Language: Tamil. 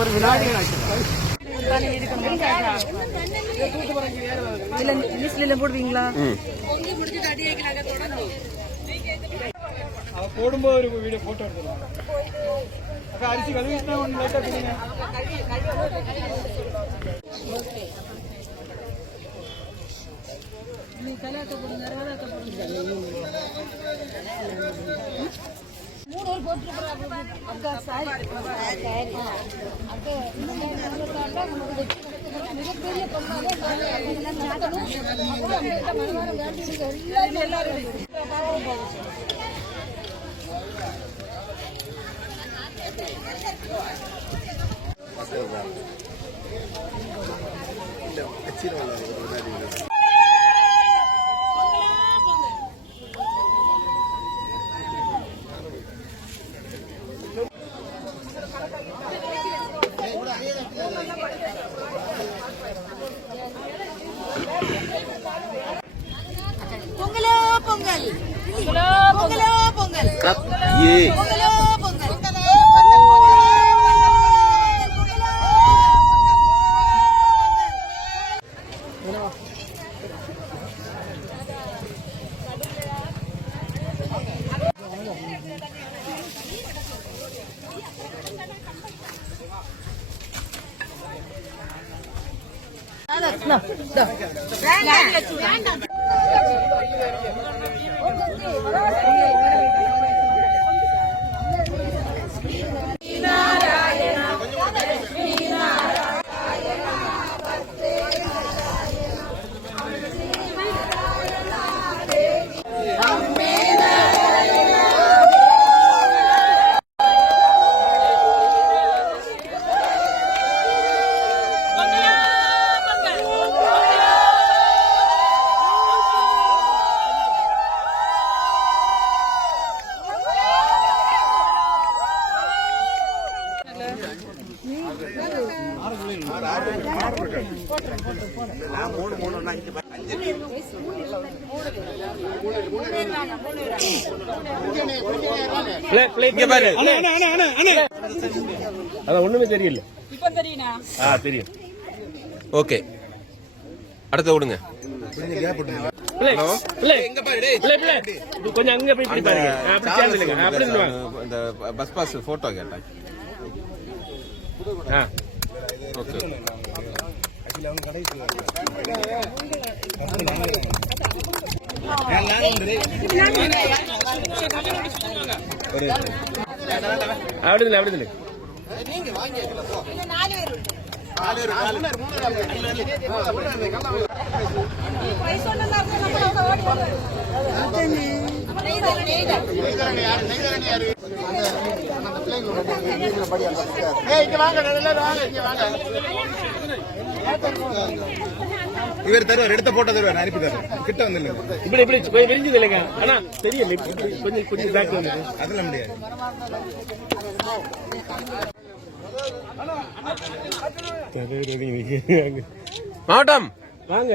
ஒரு வினாடி லிஸ்ட்ல போடுவீங்களா? போடும்போது ஒரு வீடியோ போட்டோ எடுத்துக்கலாம். அரிசி கழுவிட்டா ஒன்று லைட்டா கொடுங்க. நீ கலாட்ட போடுங்க, ரவாட்ட போடுங்க. மூணு ஒரு போட்டு அக்கா சாரி அக்கா மிகப்பெரிய எல்லாரும் பொங்கலோ பொங்கல், பொங்கலோ பொங்கல், பொங்கலோ பொங்கல். ஒண்ணுமே தெரியல. தெரியும். ஓகே, அடுத்த விடுங்க. கொஞ்சம் அங்க போய் இந்த பஸ் பாஸ் போட்டோ கேட்டேன். ஓகே, அப்படிதில்லை அப்படிதில்லை. இவர் தருவார், எடுத்த போட்டோ தருவார், அனுப்பி தருவார். கிட்ட வந்து இப்படி இப்படி விரிஞ்சது இல்லைங்க. ஆனா தெரியல, கொஞ்சம் கொஞ்சம் பேக் வந்து அதெல்லாம் முடியாது. மாவட்டம் வாங்க.